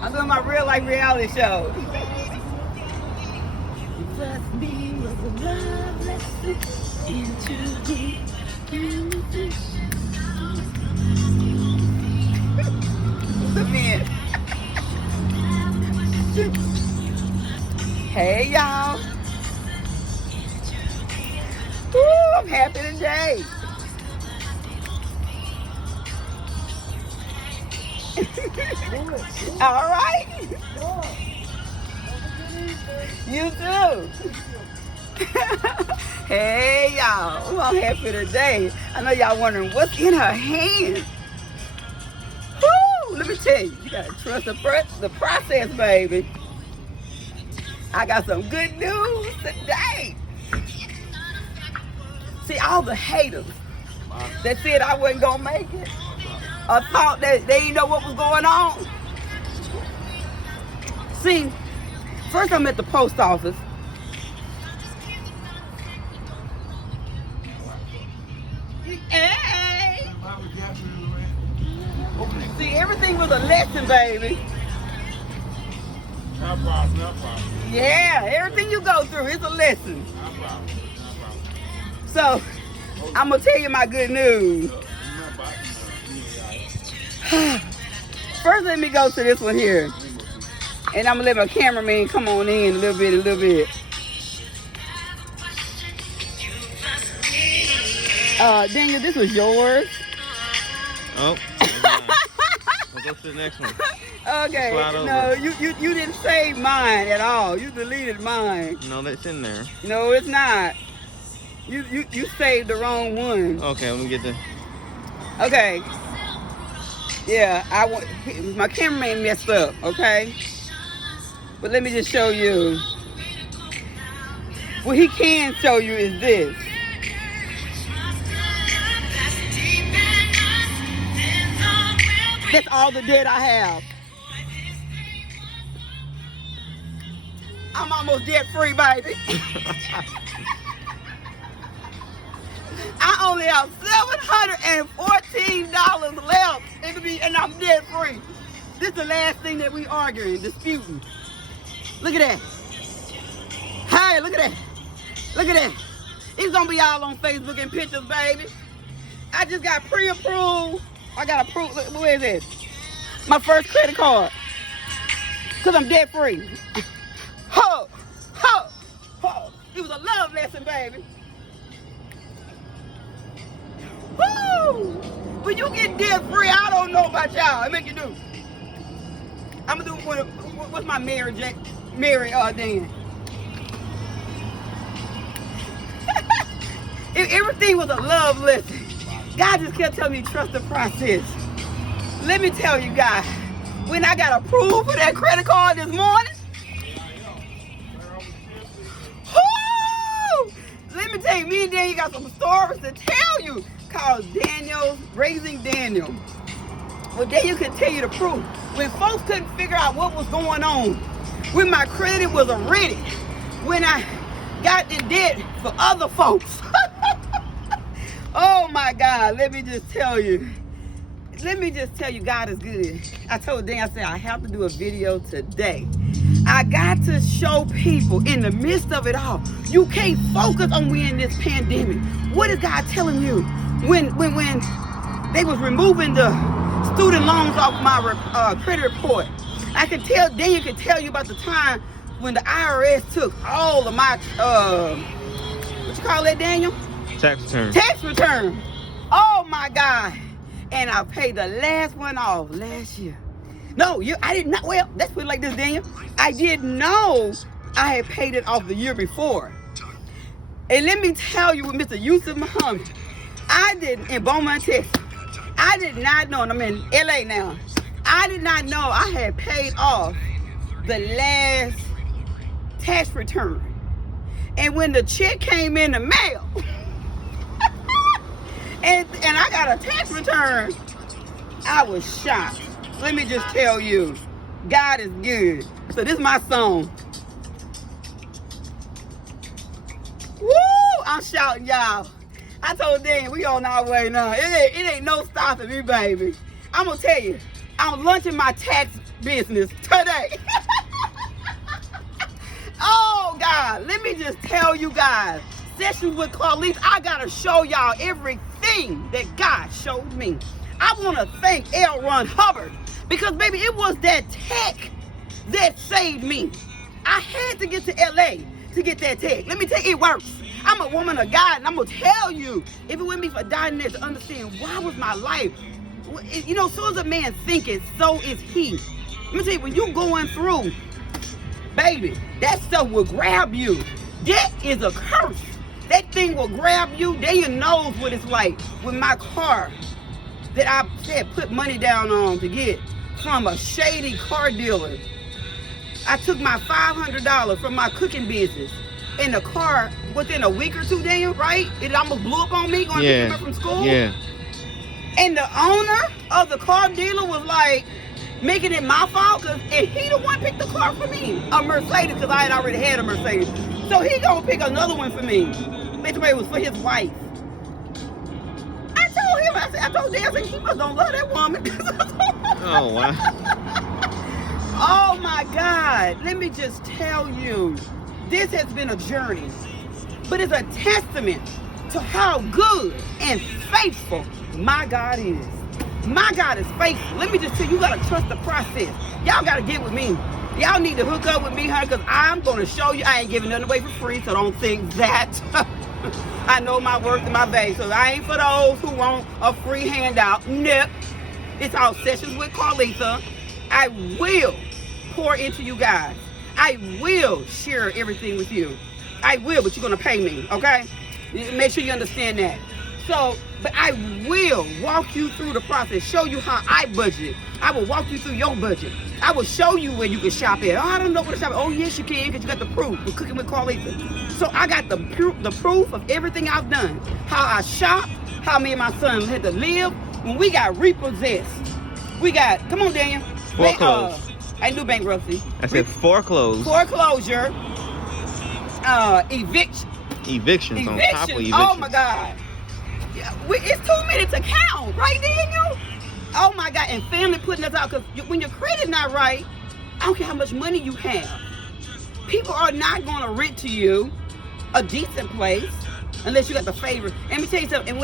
I'm doing my real life reality show. The men. Hey y'all. Woo, I'm happy today. All right. You too. Hey y'all. Ooh, I'm happy today. I know y'all wondering what's in her hand. Woo! Let me tell you, you gotta trust the process, baby. I got some good news today. See, all the haters that said I wasn't gonna make it, or thought that they didn't know what was going on. See, first I'm at the post office. Hey! See, everything was a lesson, baby. No problem, no problem. Yeah, everything you go through is a lesson. No problem, no problem. So, I'm gonna tell you my good news. First, let me go to this one here. And I'm gonna let my cameraman come on in a little bit. Daniel, this was yours. Oh. We'll go to the next one. Okay. No, you didn't save mine at all. You deleted mine. No, that's in there. No, it's not. You saved the wrong one. Okay, let me get the. Okay. Yeah, my cameraman messed up. Okay. But let me just show you. What he can show you is this. That's all the debt I have. I'm almost debt free, baby. I only have $714 left and I'm debt free. This is the last thing that we arguing, disputing. Look at that. Hey, look at that. Look at that. It's gonna be all on Facebook and pictures, baby. I just got pre-approved. I got approved. Where is it? My first credit card. Cause I'm debt free. Ho, ho, ho. It was a love lesson, baby. Woo! When you get debt free, I don't know about y'all. I make you do. I'm gonna do what's my Mary Dan. Everything was a love lesson. God just kept telling me trust the process. Let me tell you guys, when I got approved for that credit card this morning, whoo! Let me tell you, me and Daniel got some stories to tell you called Raising Daniel. Well, Daniel can tell you the proof. When folks couldn't figure out what was going on, when my credit was already, when I got in debt for other folks. Oh my God, let me just tell you, God is good. I told Dan, I said, I have to do a video today. I got to show people in the midst of it all, you can't focus on we in this pandemic. What is God telling you? When they was removing the student loans off my credit report, I could tell, Daniel could tell you about the time when the IRS took all of my, what you call that, Daniel? Tax return. Tax return. Oh my God. And I paid the last one off last year. No, I did not. Well, let's put it like this, Daniel. I didn't know I had paid it off the year before. And let me tell you with Mr. Yusuf Muhammad, in Beaumont, Texas, I did not know, and I'm in LA now, I did not know I had paid off the last tax return. And when the check came in the mail, and I got a tax return, I was shocked. Let me just tell you, God is good. So this is my song. Woo! I'm shouting, y'all. I told Dan, we on our way now. It ain't no stopping me, baby. I'm gonna tell you, I'm launching my tax business today. Oh, God. Let me just tell you guys. Sessions with Carleatha, I got to show y'all everything that God showed me. I want to thank L. Ron Hubbard because, baby, it was that tech that saved me. I had to get to L.A. to get that tech. Let me tell you, it works. I'm a woman of God, and I'm going to tell you, if it wouldn't be for dying there to understand why was my life. You know, so as a man thinketh, so is he. Let me tell you, when you going through, baby, that stuff will grab you. That is a curse. That thing will grab you. Daniel knows what it's like with my car that I said put money down on to get from a shady car dealer. I took my $500 from my cooking business in the car within a week or two, Daniel, right? It almost blew up on me going to pick him up from school. Yeah. And the owner of the car dealer was like making it my fault because he the one picked the car for me. A Mercedes, because I had already had a Mercedes. So he gonna pick another one for me. It was for his wife. I told Dad, he must don't love that woman. Oh, wow. Oh my God. Let me just tell you, this has been a journey, but it's a testament to how good and faithful my God is. My God is faithful. Let me just tell you, you gotta trust the process. Y'all gotta get with me. Y'all need to hook up with me, honey, because I'm gonna show you. I ain't giving nothing away for free, so don't think that. I know my worth and my value, so I ain't for those who want a free handout. Nope. It's all Sessions with Carleatha. I will pour into you guys. I will share everything with you. I will, but you're gonna pay me, okay? Make sure you understand that. So, but I will walk you through the process, show you how I budget. I will walk you through your budget. I will show you where you can shop at. Oh, I don't know where to shop at. Oh, yes, you can, because you got the proof. We're cooking with Carleatha. So I got the proof of everything I've done. How I shop, how me and my son had to live. When we got repossessed, we got, come on, Daniel. Foreclosed. I do bankruptcy. I said foreclosed. Foreclosure. Eviction. Evictions on top of evictions. Oh, my God. It's 2 minutes to count, right, Daniel? Oh my God, and family putting us out, because when your credit not right, I don't care how much money you have. People are not going to rent to you a decent place unless you got the favor. And let me tell you something, and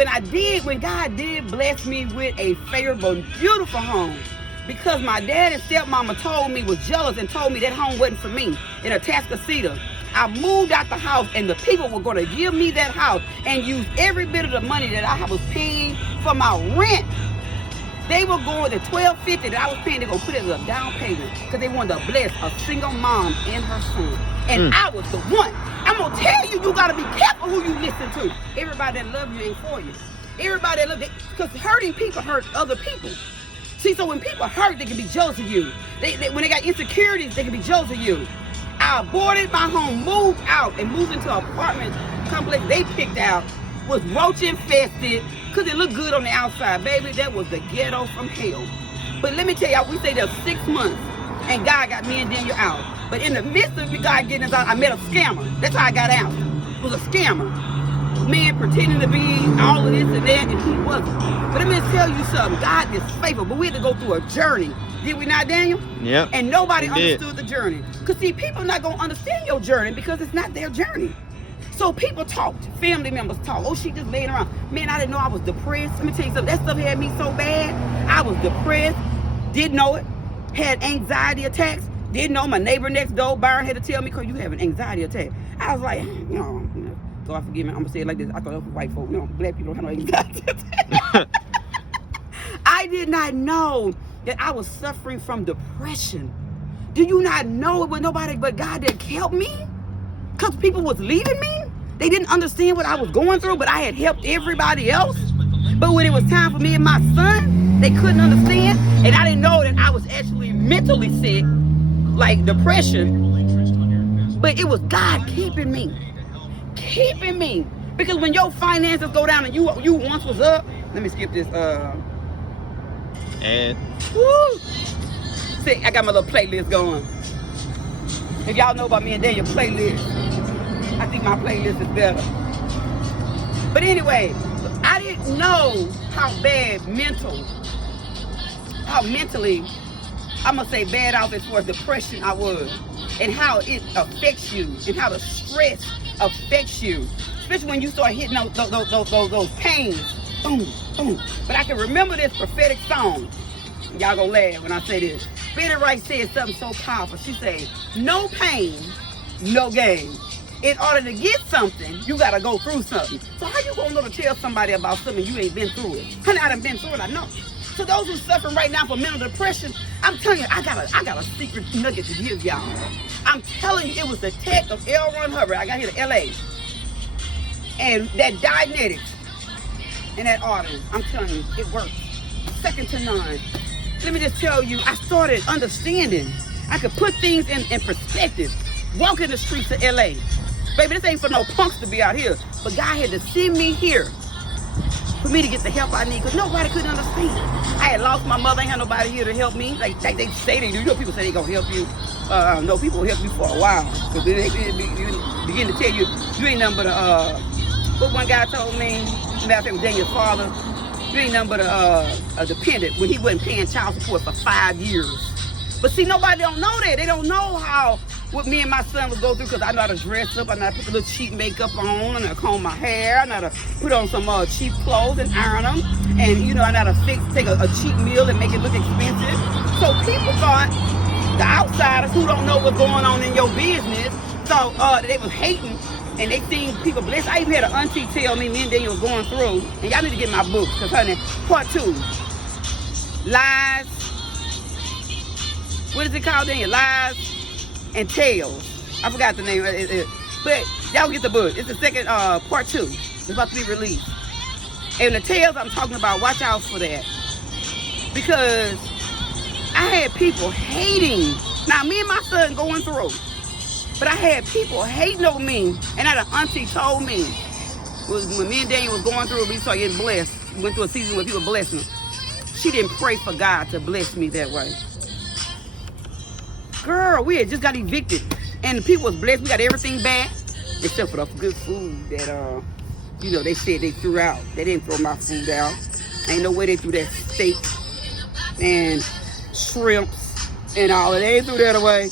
when God did bless me with a favorable, beautiful home, because my dad and stepmama told me, was jealous and told me that home wasn't for me in Atascocita. I moved out the house, and the people were going to give me that house and use every bit of the money that I was paying for my rent. They were going to $1,250 that I was paying. They were going to put it as a down payment because they wanted to bless a single mom and her son. And I was the one. I'm going to tell you, you got to be careful who you listen to. Everybody that loves you ain't for you. Everybody that loves you, because hurting people hurt other people. See, so when people hurt, they can be jealous of you. When they got insecurities, they can be jealous of you. I aborted my home, moved out, and moved into an apartment complex they picked out, was roach infested, because it looked good on the outside. Baby, that was the ghetto from hell. But let me tell y'all, we stayed there 6 months, and God got me and Daniel out. But in the midst of God getting us out, I met a scammer. That's how I got out. It was a scammer. Man pretending to be all of this and that, and he wasn't. But let me tell you something, God is faithful, but we had to go through a journey. Did we not, Daniel? Yep. And nobody understood the journey. Because see, people not going to understand your journey because it's not their journey. So people talked, family members talked. Oh, she just laying around. Man, I didn't know I was depressed. Let me tell you something, that stuff had me so bad. I was depressed, didn't know it, had anxiety attacks, didn't know. My neighbor next door, Byron, had to tell me, because you have an anxiety attack. I was like, God forgive me, I'm going to say it like this. I thought that was white folk. Black people don't have no anxiety attack. I did not know that I was suffering from depression. Do you not know it was nobody but God that helped me? Because people was leaving me. They didn't understand what I was going through, but I had helped everybody else. But when it was time for me and my son, they couldn't understand. And I didn't know that I was actually mentally sick, like depression. But it was God keeping me. Keeping me. Because when your finances go down and you once was up, let me skip this. And Woo! See, I got my little playlist going. If y'all know about me and Daniel playlist, I think my playlist is better. But anyway, I didn't know how bad how mentally, I'm gonna say bad off as far as depression I was, and how it affects you, and how the stress affects you, especially when you start hitting those pains. Boom, boom. But I can remember this prophetic song. Y'all gonna laugh when I say this. Betty Wright said something so powerful. She said, no pain, no gain. In order to get something, you gotta go through something. So how you gonna know to tell somebody about something you ain't been through it? Honey, I done been through it, I know. So those who suffering right now from mental depression, I'm telling you, I got a secret nugget to give y'all. I'm telling you, it was the tech of L. Ron Hubbard. I got here to LA. And that Dianetics and that Arden, I'm telling you, it works. Second to none. Let me just tell you, I started understanding. I could put things in perspective. Walking the streets of LA. Baby, this ain't for no punks to be out here. But God had to send me here for me to get the help I need, because nobody couldn't understand. I had lost my mother, ain't had nobody here to help me. Like they say they do. You know, people say they gonna help you. No, people will help you for a while. Because they begin to tell you, you ain't nothing but what one guy told me, matter of fact, was Daniel's father, you ain't nothing but a dependent when he wasn't paying child support for 5 years. But see, nobody don't know that. They don't know what me and my son would go through, because I know how to dress up, I know how to put the little cheap makeup on, I know how to comb my hair, I know how to put on some cheap clothes and iron them, and you know, I know how to take a cheap meal and make it look expensive. So people thought, the outsiders who don't know what's going on in your business, so they was hating, and they seen people blessed. I even had an auntie tell me and Daniel was going through, and y'all need to get my book, because honey, part 2, lies, what is it called, Daniel? Lies and Tales. I forgot the name. But y'all get the book. It's the second part 2. It's about to be released. And the tales I'm talking about, watch out for that. Because I had people hating. Now, me and my son going through. But I had people hating on me. And that auntie told me, when me and Daniel was going through, we started getting blessed. We went through a season where people blessed me. She didn't pray for God to bless me that way. Girl, we had just got evicted, and the people was blessed. We got everything back, except for the good food that, you know, they said they threw out. They didn't throw my food out. Ain't no way they threw that steak and shrimps and all of that. They threw that away.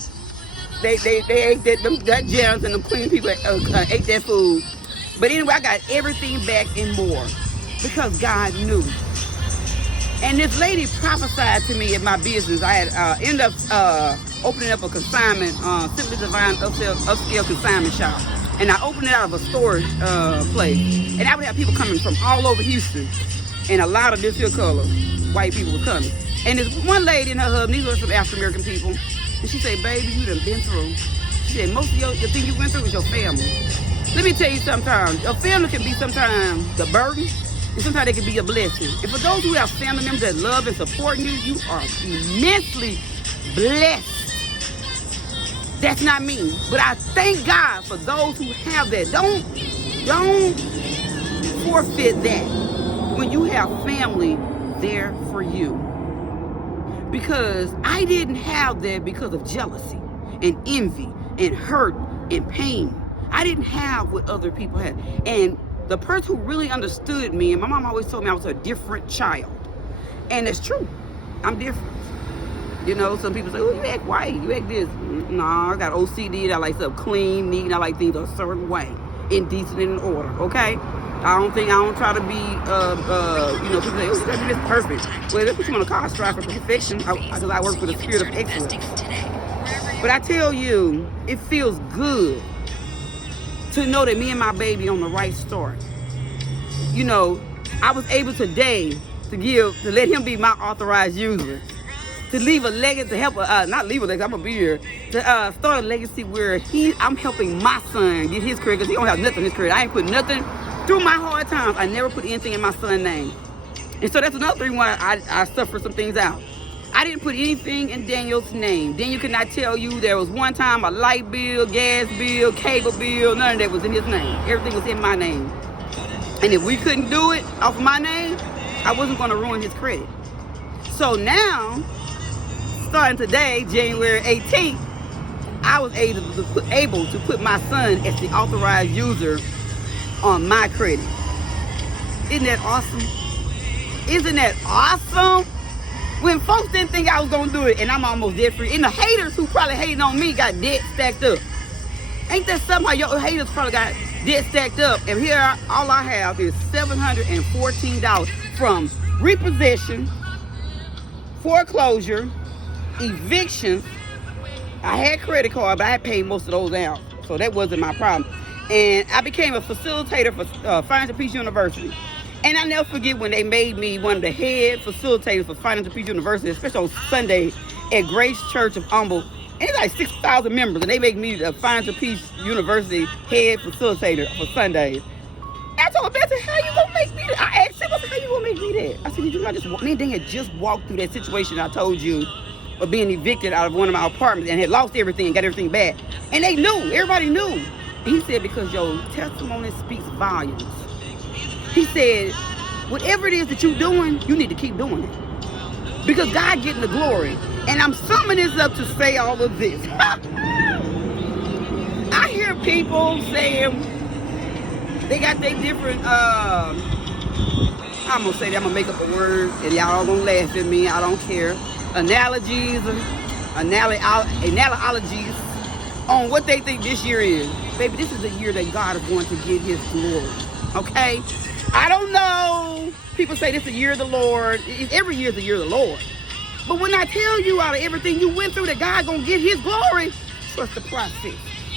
They ate that gems, and the clean people ate that food. But anyway, I got everything back and more, because God knew. And this lady prophesied to me in my business. I had ended up opening up a consignment, Simply Devine upscale consignment shop. And I opened it out of a storage place. And I would have people coming from all over Houston. And a lot of this here color, white people were coming. And this one lady and her husband, these were some African American people. And she said, baby, you done been through. She said, most of the thing you went through was your family. Let me tell you sometimes, your family can be sometimes the burden. And sometimes they can be a blessing. And for those who have family members that love and support you, you are immensely blessed. That's not me. But I thank God for those who have that. Don't forfeit that when you have family there for you. Because I didn't have that because of jealousy and envy and hurt and pain. I didn't have what other people had. And the person who really understood me, and my mom always told me I was a different child. And it's true. I'm different. You know, some people say, oh, you act white, you act this. No, I got OCD, I like stuff clean, neat, and I like things a certain way, indecent and in order, okay? I don't try to be, you know, people say, oh, that's just perfect. Well, that's what you want to call, strive for perfection, because I work with the spirit of excellence. But I tell you, it feels good to know that me and my baby on the right start. You know, I was able today to let him be my authorized user, to leave a legacy, to help, not leave a legacy, I'm gonna be here, to start a legacy where I'm helping my son get his career, because he don't have nothing in his career. I ain't put nothing, through my hard times, I never put anything in my son's name. And so that's another reason why I suffer some things out. I didn't put anything in Daniel's name. Daniel could not tell you there was one time a light bill, gas bill, cable bill, none of that was in his name. Everything was in my name. And if we couldn't do it off of my name, I wasn't gonna ruin his credit. So now, starting today, January 18th, I was able to put my son as the authorized user on my credit. Isn't that awesome? Isn't that awesome? When folks didn't think I was gonna do it, and I'm almost debt free, and the haters who probably hating on me got debt stacked up. Ain't that somehow your haters probably got debt stacked up? And here, all I have is $714 from repossession, foreclosure, evictions. I had credit card, but I had paid most of those out, so that wasn't my problem. And I became a facilitator for Financial Peace University. And I never forget when they made me one of the head facilitators for Financial Peace University, especially on Sunday at Grace Church of Humble. And it's like 6,000 members, and they make me the Financial Peace University head facilitator for Sundays. And I told them, I said, how you gonna make me that? I asked him, I said, how you gonna make me that? I said, did you not just walk? Me and Dan had just walked through that situation I told you of being evicted out of one of my apartments and had lost everything, got everything back. And they knew, everybody knew. And he said, because your testimony speaks volumes. He said, whatever it is that you're doing, you need to keep doing it. Because God getting the glory. And I'm summing this up to say all of this. I hear people saying they got their different, I'm going to say that, I'm going to make up a word, and y'all all going to laugh at me, I don't care. Analogies on what they think this year is. Baby, this is the year that God is going to get his glory, okay? I don't know. People say this is the year of the Lord. Every year is the year of the Lord. But when I tell you out of everything you went through that God gonna get his glory, trust the process.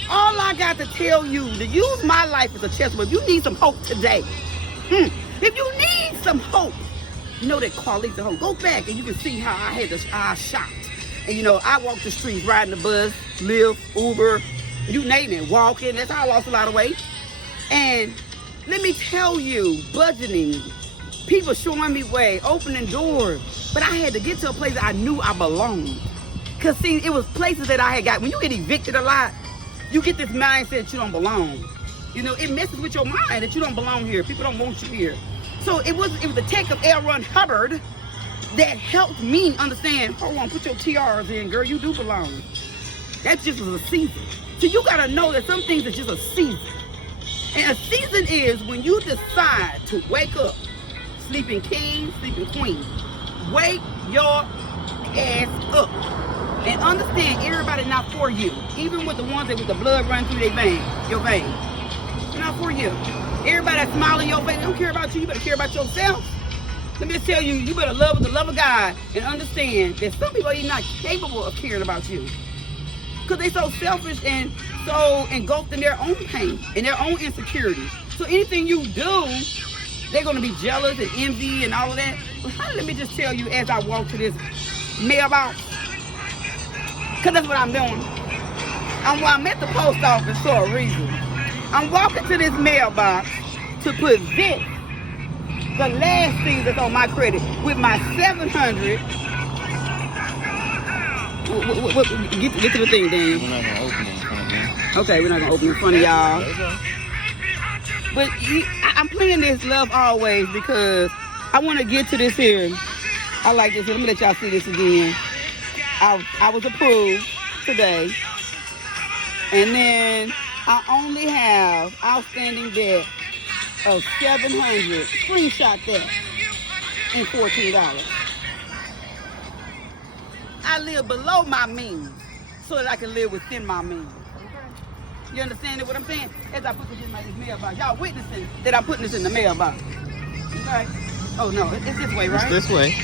All I got to tell you, to use my life as a testimony, if you need some hope today, if you need some hope, you know that Carleatha Hope. Go back and you can see how I shopped. And you know, I walked the streets, riding the bus, Lyft, Uber, you name it, walking. That's how I lost a lot of weight. And let me tell you, budgeting, people showing me way, opening doors. But I had to get to a place that I knew I belonged. Because see, it was places that I had got. When you get evicted a lot, you get this mindset that you don't belong. You know, it messes with your mind that you don't belong here. People don't want you here. So it was the tech of L. Ron Hubbard that helped me understand, hold on, put your TRs in, girl, you do belong. That just was a season. So you got to know that some things are just a season. And a season is when you decide to wake up, sleeping king, sleeping queen. Wake your ass up. And understand everybody not for you. Even with the ones that with the blood running through your veins. They're not for you. Everybody that smile in your face, they don't care about you. You better care about yourself. Let me just tell you, you better love with the love of God and understand that some people are not capable of caring about you. Because they're so selfish and so engulfed in their own pain and their own insecurities. So anything you do, they're going to be jealous and envy and all of that. But let me just tell you as I walk to this mailbox, because that's what I'm doing. I'm at the post office for a reason. I'm walking to this mailbox to put this, the last thing that's on my credit, with my 700. Get to the thing, Dan. We're not gonna open it in front of me. Okay, we're not gonna open it in front of y'all. But I'm playing this Love Always because I want to get to this here. I like this. Let me let y'all see this again. I was approved today, and then I only have outstanding debt of $700. Screenshot that and $14. I live below my means so that I can live within my means. You understand what I'm saying? As I put this in this mailbox, y'all witnessing that I'm putting this in the mailbox. Okay? Oh no, it's this way, right? It's this way.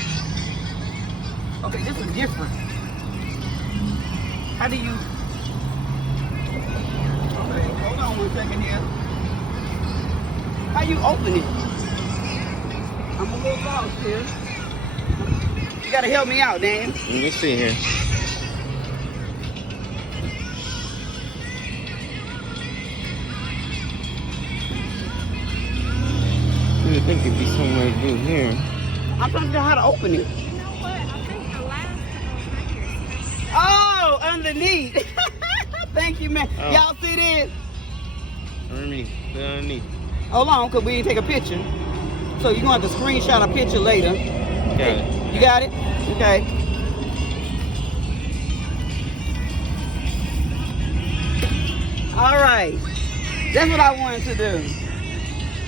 Okay, this is different. How do you? Okay, hold on 1 second here. How you open it? I'm a little lost here. You gotta help me out, Dan. Let me see here. I think it'd be somewhere good here. I'm trying to figure out how to open it. You know what? I think the last one right here. Oh, underneath. Thank you, man. Oh. Y'all see this? Underneath. Hold on, because we didn't take a picture. So you're going to have to screenshot a picture later. Got it. You got it? Okay. All right. That's what I wanted to do.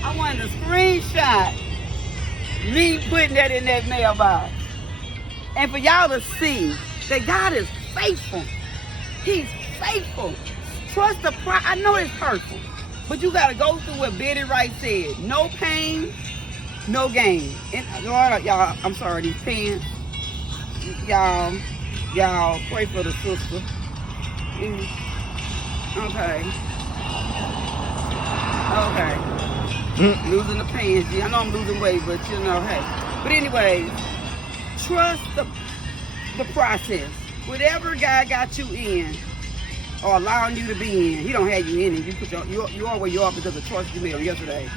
I wanted to screenshot me putting that in that mailbox. And for y'all to see that God is faithful. He's faithful. Trust the process. I know it's hurtful, but you got to go through what Betty Wright said. No pain, no gain. And Lord, y'all, I'm sorry, these pants. Y'all pray for the sister. Okay. Losing the pants. I know I'm losing weight, but you know, hey. But anyways, trust the process. Whatever God got you in, or allowing you to be in, He don't have you in it. You put you are where you are because of choice you made on yesterday.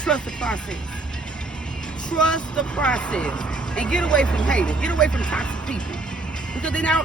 Trust the process. Trust the process, and get away from haters. Get away from toxic people, because they're not